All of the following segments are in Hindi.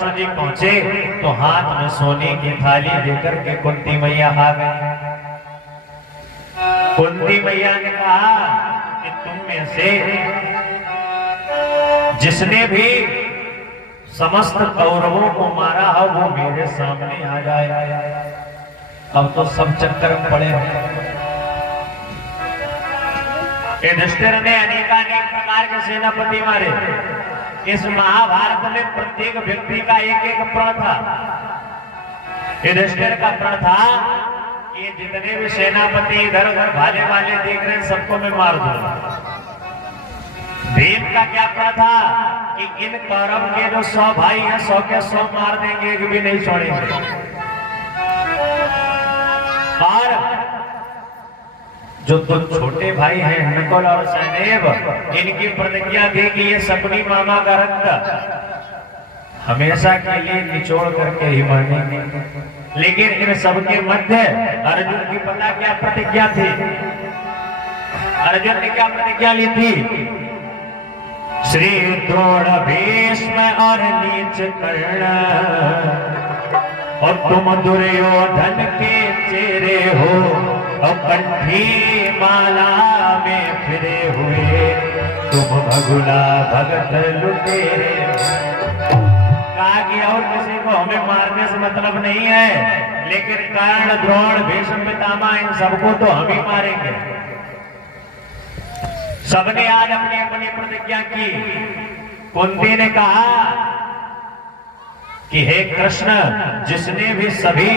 धृतराष्ट्र जी पहुंचे तो हाथ में सोने की थाली लेकर के कुंती मैया आ गई। कुंती मैया ने कहा कि तुम में से जिसने भी समस्त कौरवों को मारा है वो मेरे सामने आ जाए। अब तो सब चक्कर में पड़े हैं। युधिष्ठिर ने अनेकानेक प्रकार के सेनापति मारे। इस महाभारत में प्रत्येक व्यक्ति का एक एक प्रण था। युधिष्ठिर का प्रण था कि जितने भी सेनापति इधर उधर भाले वाले देख रहे हैं सबको मैं मार दूंगा। भीम का क्या प्रण था कि इन कौरव के जो 100 भाई हैं 100 के 100 मार देंगे, एक भी नहीं छोड़ेंगे। और जो दो छोटे भाई हैं नकुल और सहदेव, इनकी प्रतिज्ञा थी कि ये शकुनी मामा का रक्त हमेशा के लिए निचोड़ करके ही मानेंगे। लेकिन इन सबके मध्य अर्जुन की पता क्या प्रतिज्ञा थी? अर्जुन ने क्या प्रतिज्ञा ली थी? श्री द्रोण भीष्म और नीच कर्ण और तुम दुर्योधन के चेहरे हो और कंठी माला में फिरे हुए तुम भगुला भगत लुटेरे। कहा कि और किसी को हमें मारने से मतलब नहीं है, लेकिन कर्ण द्रोण भीष्म पितामह इन सबको तो हम ही मारेंगे। सबने आज अपनी अपनी प्रतिज्ञा की। कुंती ने कहा कि हे कृष्ण, जिसने भी सभी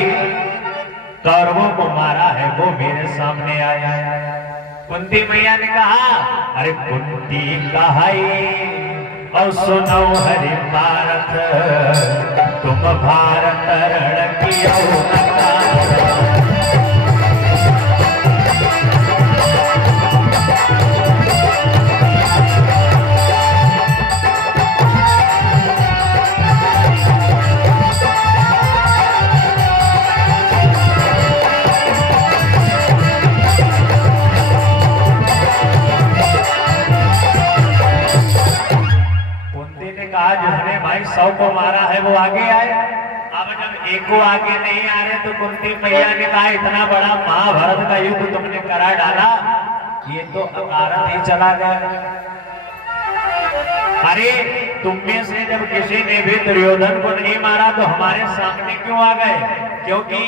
कौरवों को मारा है वो मेरे सामने आया। कुंती मैया ने कहा अरे कुंती कहाई और सुनो हरि भारत, तुम भारत रण कियो जिसने भाई 100 को मारा है वो आगे आए। अब जब एक को आगे नहीं आ रहे तो कुंती मैया ने कहा इतना बड़ा महाभारत का युद्ध तुमने करा डाला, ये तो अकारण ही चला गया। अरे तुम में से जब किसी ने भी दुर्योधन को नहीं मारा तो हमारे सामने क्यों आ गए? क्योंकि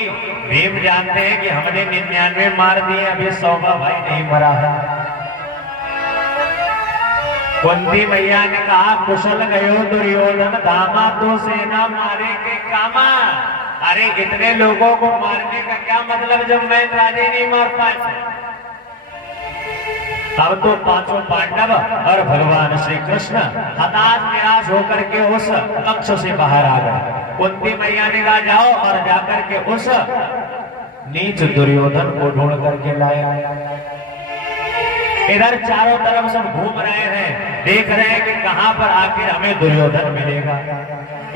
भीम जानते हैं कि हमने 99 मार दिए, अभी 100वां भाई नहीं मरा है। कुंती मैया ने कहा कुशल गयो दुर्योधन धामा, तो सेना मारे के कामा। अरे इतने लोगों को मारने का क्या मतलब जब मैं राजे नहीं मार पाए। अब तो पांचों पांडव और भगवान श्री कृष्ण हताश निराश होकर के उस कक्ष से बाहर आ गए। कुंती मैया ने कहा जाओ और जाकर के उस नीच दुर्योधन को ढूंढ करके लाए। इधर चारों तरफ सब घूम रहे हैं, देख रहे हैं कि कहां पर आखिर हमें दुर्योधन मिलेगा।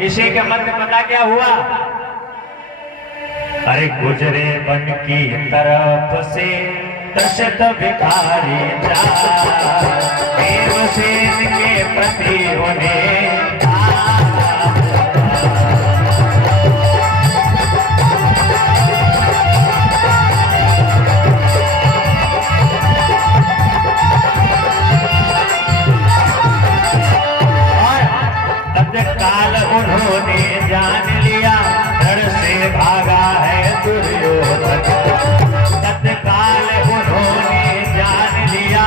इसी के मध्य पता क्या हुआ? अरे गुजरे वन की तरफ से दशरथ भिखारी जा, देवसेन के प्रति उन्हें काल उन्होंने जान लिया, रण से भागा है दुर्योधन। तत्काल उन्होंने जान लिया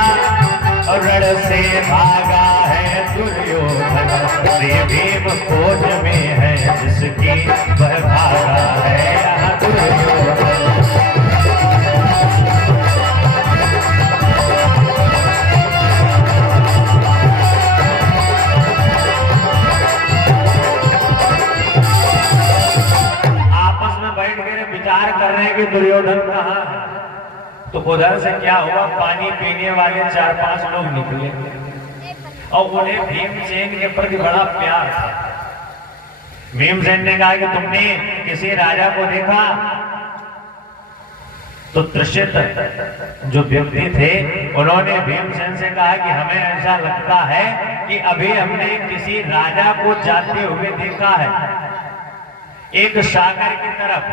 और रण से भागा है दुर्योधन। श्री भीम कोट में है जिसकी वह भागा है यहाँ दुर्योधन। विचार कर रहे हैं कि दुर्योधन कहाँ है। तो उधर से क्या हुआ, पानी पीने वाले 4-5 लोग निकले और उन्हें भीमसेन के प्रति बड़ा प्यार था। भीमसेन ने कहा कि तुमने किसी राजा को देखा? तो त्रिषित जो व्यक्ति थे उन्होंने भीमसेन से कहा कि हमें ऐसा लगता है कि अभी हमने किसी राजा को जाते हुए देखा है। एक सागर की तरफ,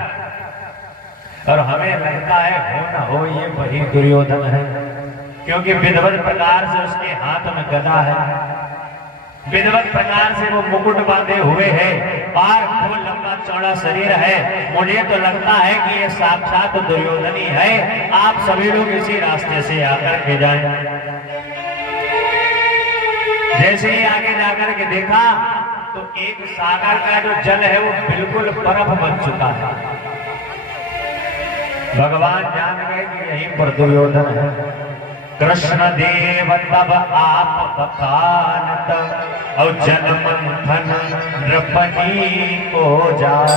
और हमें लगता है हो न हो ये वही दुर्योधन है, क्योंकि विधिवत प्रकार से उसके हाथ में गदा है, विधिवत प्रकार से वो मुकुट बांधे हुए है और वो लंबा चौड़ा शरीर है। मुझे तो लगता है कि ये साक्षात दुर्योधन ही है। आप सभी लोग इसी रास्ते से आकर के जाएं। जैसे ही आगे जाकर के देखा तो एक सागर का जो जल है वो बिल्कुल बर्फ बन चुका है। भगवान जान गए कि यहीं पर दुर्योधन है। कृष्ण देव तब आप बखानत और जल मंथन नृपति को जान।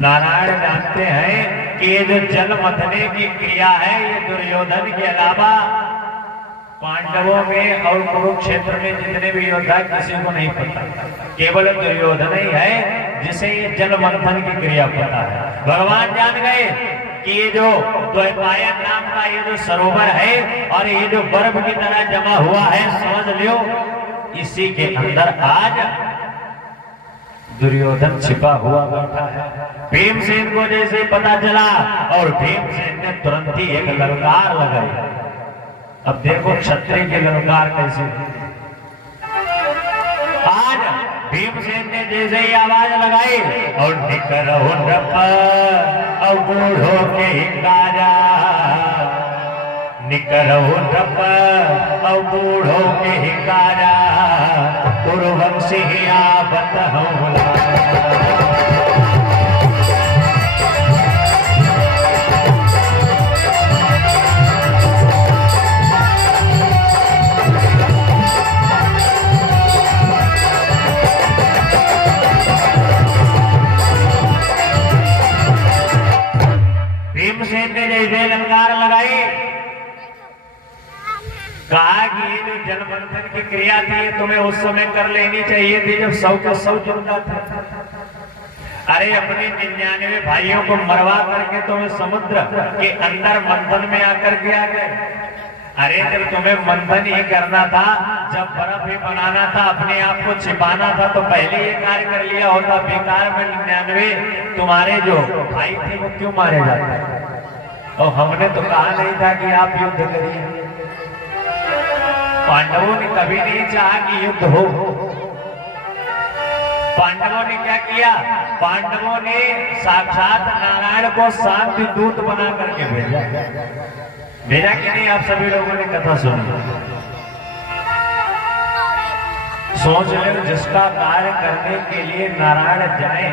नारायण जानते हैं कि ये जो जल मंथने की क्रिया है ये दुर्योधन के अलावा पांडवों में और कुरुक्षेत्र में जितने भी योद्धा किसी को नहीं पता, केवल दुर्योधन ही है जिसे ये जल मंथन की क्रिया पता है। भगवान जान गए कि ये जो द्वैपायन नाम का ये जो सरोवर है और ये जो बर्फ की तरह जमा हुआ है, समझ लियो इसी के अंदर आज दुर्योधन छिपा हुआ बैठा है। भीमसेन को जैसे पता चला और भीमसेन ने तुरंत ही एक ललकार लगाई। अब देखो क्षत्रिय की ललकार कैसी। आज भीमसेन ने जैसे ही आवाज लगाई और निकरो नृप और बूढ़ो के हिंगारा, निकरो नृप और बूढ़ो के हिंगारा, कुरुवंशी आवत होला। भीमसेन ने जैसे ललकार लगाई, कहा कि ये जो जल मंथन की क्रिया थी ये तुम्हें उस समय कर लेनी चाहिए थी जब 100 का 100 चुनता था। अरे अपने 99 भाइयों को मरवा करके तुम्हें समुद्र के अंदर मंथन में आकर के आ गए। अरे जब तुम्हें मंथन ही करना था, जब बर्फ ही बनाना था, अपने आप को छिपाना था तो पहले ये कार्य कर लिया होता। बेकार में 99 तुम्हारे जो भाई थे वो क्यों मारे जाते? और हमने तो कहा नहीं था कि आप युद्ध करिए। पांडवों ने कभी नहीं चाहा कि युद्ध हो। पांडवों ने क्या किया? पांडवों ने साक्षात नारायण को शांति दूत बना करके भेजा। भेजा कि नहीं? आप सभी लोगों ने कथा सुनी। सोच ले, जिसका कार्य करने के लिए नारायण जाए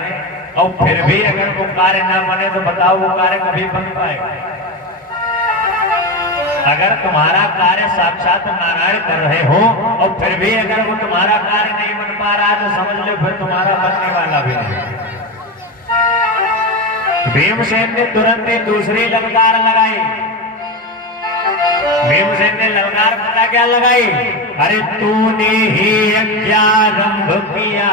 और फिर भी अगर वो कार्य ना बने तो बताओ वो कार्य कभी बन पाएगा? अगर तुम्हारा कार्य साक्षात नारायण कर रहे हो और फिर भी अगर वो तुम्हारा कार्य नहीं बन पा रहा तो समझ लो फिर तुम्हारा बनने वाला भी नहीं। भीमसेन ने तुरंत ही दूसरी ललकार लगाई। भीमसेन ने ललकार पता क्या लगाई? अरे तूने ही यज्ञारंभ किया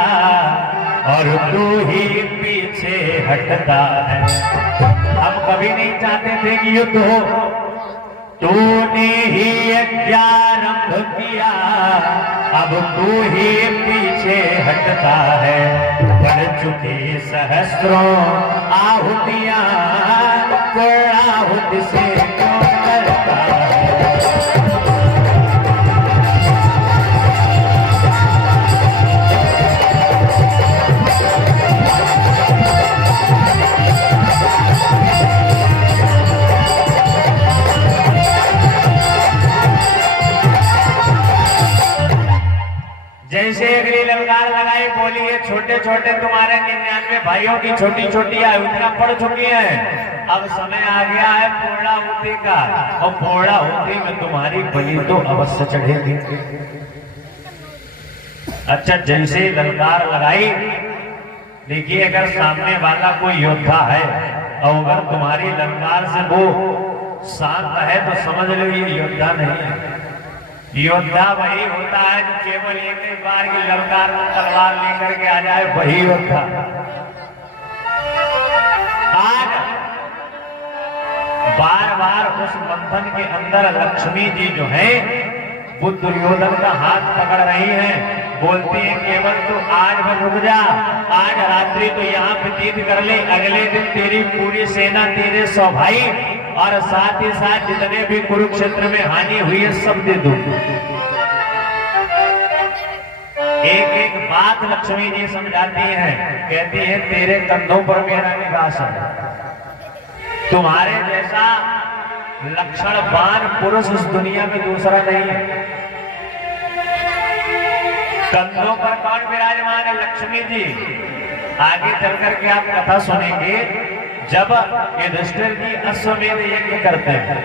और तू ही पीछे हटता है। हम कभी नहीं चाहते थे कि युद्ध हो। तूने ही यज्ञारंभ किया, अब तू ही पीछे हटता है। बढ़ चुकी सहस्रों आहुतियां, आहुति से क्यों करता है? जैसे अगली ललकार लगाई, बोली ये छोटे छोटे तुम्हारे 99 भाइयों की छोटी छोटी आहुतियां पड़ चुकी हैं। अब समय आ गया है पूर्णाहुति का, और पूर्णाहुति में तुम्हारी बलि तो अवश्य चढ़ेगी। अच्छा, जैसे ललकार लगाई, देखिए अगर सामने वाला कोई योद्धा है और अगर तुम्हारी ललकार से वो शांत है तो समझ लो ये योद्धा नहीं है। योद्धा वही होता है जो केवल एक बार की ललकार में तलवार लेकर के आ जाए, वही योद्धा। आज बार बार उस मंथन के अंदर लक्ष्मी जी जो है वो दुर्योधन का हाथ पकड़ रही हैं, बोलती हैं केवल तू आज भर रुक जा, आज रात्रि तो यहाँ व्यतीत कर ले, अगले दिन तेरी पूरी सेना, तेरे 100 भाई और साथ ही साथ जितने भी कुरुक्षेत्र में हानि हुई है सब दे दूं। एक एक बात लक्ष्मी जी समझाती हैं, कहती है तेरे कंधों पर मेरा निवास है, तुम्हारे जैसा लक्षणवान पुरुष इस दुनिया में दूसरा नहीं है। कंधों पर कौन विराजमान है? लक्ष्मी जी। आगे चल करके आप कथा सुनेंगे, जब युधिष्ठिर जी अश्वमेध यज्ञ करते हैं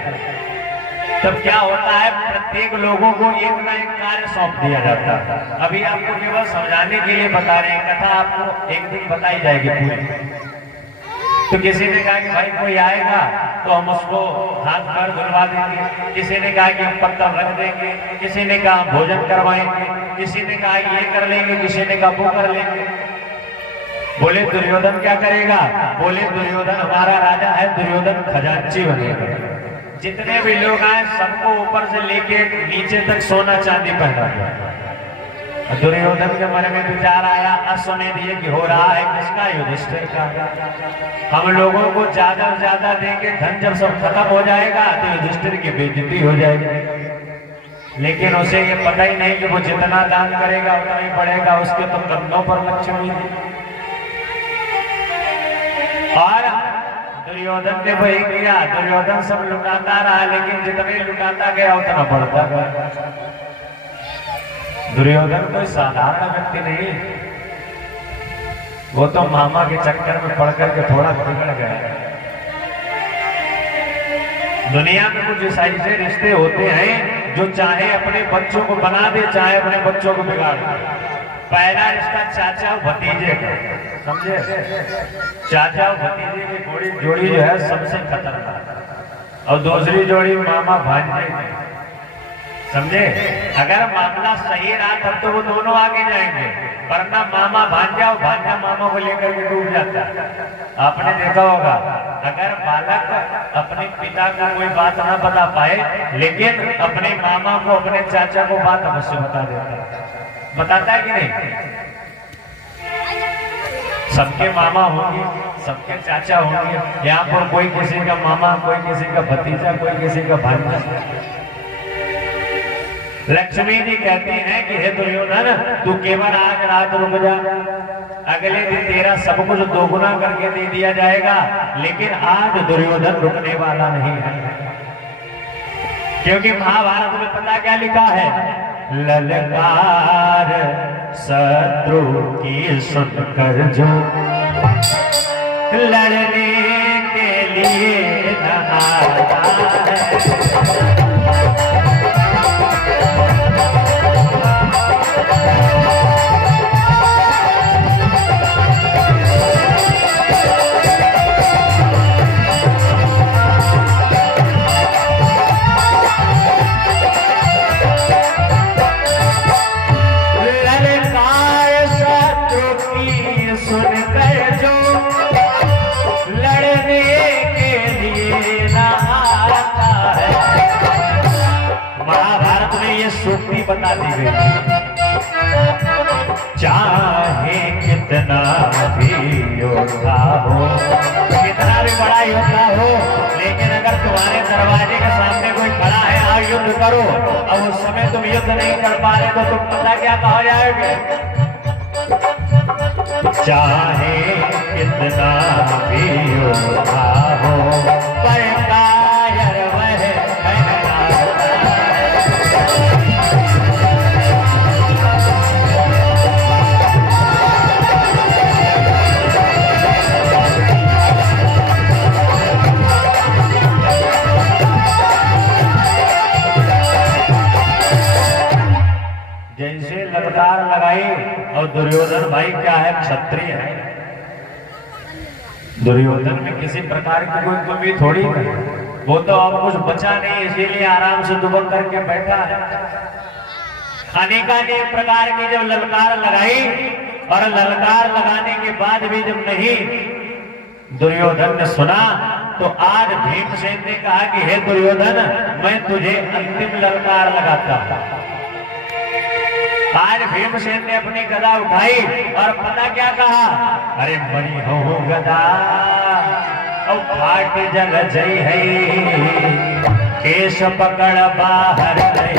तब क्या होता है, प्रत्येक लोगों को एक ना एक कार्य सौंप दिया जाता है। अभी आपको केवल समझाने के लिए बता रहे हैं, कथा आपको एक दिन बताई जाएगी पूरी। तो किसी ने कहा कि भाई कोई आएगा तो हम उसको हाथ पैर धुलवा देंगे, किसी ने कहा कि हम पत्थर रख देंगे, किसी ने कहा हम भोजन करवाएंगे, किसी ने कहा ये कर लेंगे, किसी ने कहा वो कर लेंगे। बोले दुर्योधन क्या करेगा? बोले दुर्योधन हमारा राजा है, दुर्योधन खजांची बनेगा, जितने भी लोग आए सबको ऊपर से लेके नीचे तक सोना चांदी पहना दिया। दुर्योधन के मन में विचार आया, अश्वमेध यज्ञ हो रहा है किसका? युधिष्ठिर का। हम लोगों को ज्यादा से ज्यादा देंगे, धन जब सब खत्म हो जाएगा तो युधिष्ठिर की बेइज्जती हो जाएगी। लेकिन उसे ये पता ही नहीं कि वो जितना दान करेगा उतना ही बढ़ेगा, उसके तो कंधों पर लक्ष्मी थी। और दुर्योधन ने वही किया, दुर्योधन सब लुटाता रहा, लेकिन जितने लुटाता गया उतना बढ़ता गया। दुर्योधन कोई साधारण व्यक्ति नहीं, वो तो मामा के चक्कर में पड़ करके थोड़ा बिगड़ गया। दुनिया में कुछ ऐसे रिश्ते होते हैं जो चाहे अपने बच्चों को बना दे, चाहे अपने बच्चों को बिगाड़ दे। पहला रिश्ता चाचा और भतीजे का, समझे? चाचा और भतीजे की जोड़ी जो है सबसे खतरनाक, और दूसरी जोड़ी मामा भांजे, समझे? अगर मामला सही रहा तब तो वो दोनों आगे जाएंगे, वरना मामा भांजा और भांजा मामा को लेकर के डूब जाता है। आपने देखा होगा, अगर बालक अपने पिता को कोई बात ना बता पाए लेकिन अपने मामा को, अपने चाचा को बात अवश्य बता देता है। बताता है कि नहीं? सबके मामा होंगे, सबके चाचा होंगे, यहाँ पर कोई किसी का मामा, कोई किसी का भतीजा, कोई किसी का भांजा। लक्ष्मी जी कहती हैं कि हे दुर्योधन, तू केवल आज रात रुक जा, अगले दिन तेरा सब कुछ दोगुना करके दे दिया जाएगा। लेकिन आज दुर्योधन रुकने वाला नहीं है, क्योंकि महाभारत में पता क्या लिखा है? ललकार शत्रु की सुनकर जो लड़ने के लिए न आता है। बता दी गई, चाहे कितना भी योद्धा हो, कितना भी बड़ा योद्धा हो, लेकिन अगर तुम्हारे दरवाजे के सामने कोई खड़ा है, आओ युद्ध करो, और उस समय तुम युद्ध नहीं कर पा रहे तो तुम पता क्या कहा जाएगा? चाहे कितना भी योद्धा हो, पर कायर वह ललकार लगाई। और दुर्योधन भाई क्या है? क्षत्रिय है। दुर्योधन में किसी प्रकार की कोई कमी थोड़ी है, वो तो अब कुछ बचा नहीं, इसीलिए आराम से दुबक करके बैठा है। अनेकानेक प्रकार की जब ललकार लगाई, और ललकार लगाने के बाद भी जब नहीं दुर्योधन ने सुना, तो आज भीमसेन ने कहा कि हे दुर्योधन, मैं तुझे अंतिम ललकार लगाता हूं। आज भीमसेन ने अपनी गदा उठाई और पता क्या कहा, अरे मरी हो गदा और फाट जल जई है, केश पकड़ बाहर नहीं।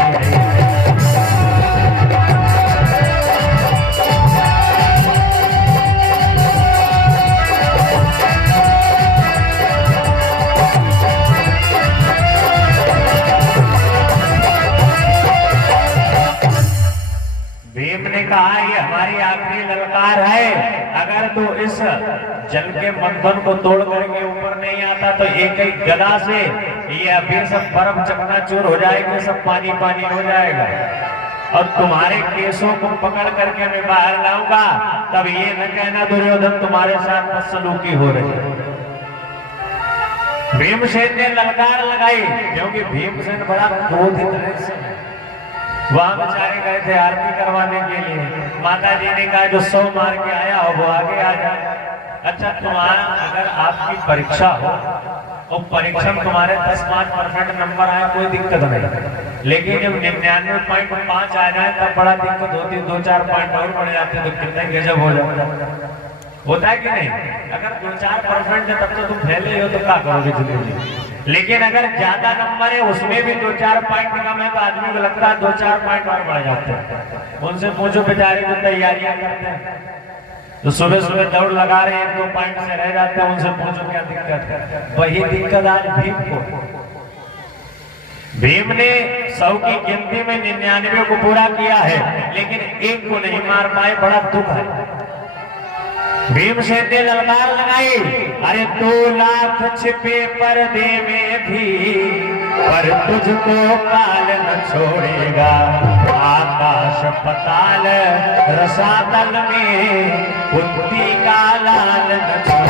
भीम ने कहा ये हमारी आखिरी ललकार है, अगर तू इस जल के मंथन को तोड़ करके ऊपर नहीं आता तो एक एक गदा से ये अभी सब बर्फ चकनाचूर हो जाएगी, सब पानी पानी हो जाएगा और तुम्हारे केसों को पकड़ करके मैं बाहर लाऊंगा, तब ये न कहना दुर्योधन तुम्हारे साथ बदसलूकी हो रही है। भीमसेन ने ललकार लगाई क्योंकि भीमसेन बड़ा क्रोधित है। वहां बेचारे गए थे आरती करवाने के लिए, माता जी ने कहा जो 100 मार के आया हो वो आगे आ जाए। अच्छा तुम्हारा अगर आपकी परीक्षा हो और परीक्षा में तुम्हारे 10% नंबर आए कोई दिक्कत नहीं, लेकिन जब 99.5 आ जाए तब बड़ा दिक्कत होती है, 2-4 पॉइंट और बढ़ जाते तो कितना गजब हो जाता होता है कि नहीं। अगर 2-4% है तब तो तुम फैले हो तो क्या करोगे जिंदगी, लेकिन अगर ज्यादा नंबर है उसमें भी 2-4 पॉइंट कम है तो आदमी को लगता है 2-4 पॉइंट और बढ़ जाते हैं। उनसे पूछो बेचारे जो तैयारियां करते हैं तो सुबह सुबह दौड़ लगा रहे हैं, 1-2 पॉइंट से रह जाते हैं, उनसे पूछो क्या दिक्कत है। वही दिक्कत आज भीम को, भीम ने 100 की गिनती में 99 को पूरा किया है लेकिन एक को नहीं मार पाए, बड़ा दुख है। भीमसेन ने ललकार लगाई, अरे 2 लाख छिपे पर्दे में भी पर तुझको काल न छोड़ेगा, आकाश पताल रसातल में कुत्ती का लाल न छोड़ेगा।